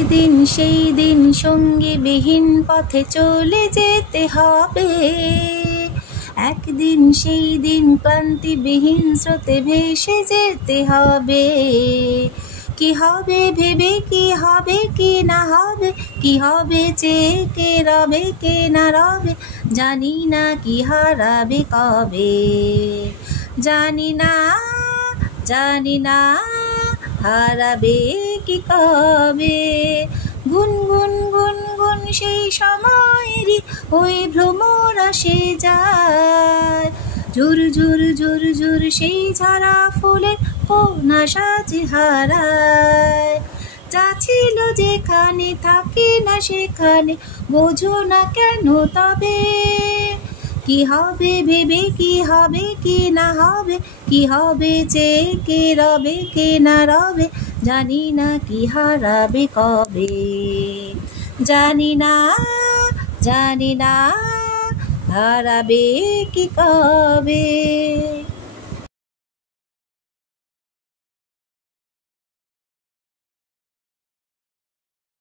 একদিন সেই দিন সঙ্গীবিহীন পথে চলে যেতে হবে। একদিন সেই দিন ক্লান্তিবিহীন স্রোতে ভেসে যেতে হবে। কি হবে ভেবে, কি হবে কি না হবে, কি হবে চেয়ে কে রবে কে না রবে, জানি না কি হারাবে কবে। জানি না, জানি না হারাবে কি কবে। গুনগুন গুনগুন সেই সময়রই ওই ভ্রমর আসে যায়। ঝুর ঝুর ঝুর ঝুর সেই ঝরা ফুলের কোনা সাজে হারায়। যা ছিল যেখানে থাকে না সেখানে, বোঝো না কেন তবে। কি হবে ভেবে, কি হবে কি না হবে, কি হবে চেয়ে কে রবে কে না রবে, জানি না কি হারাবে কবে। জানি না, জানি না হারাবে কি কবে।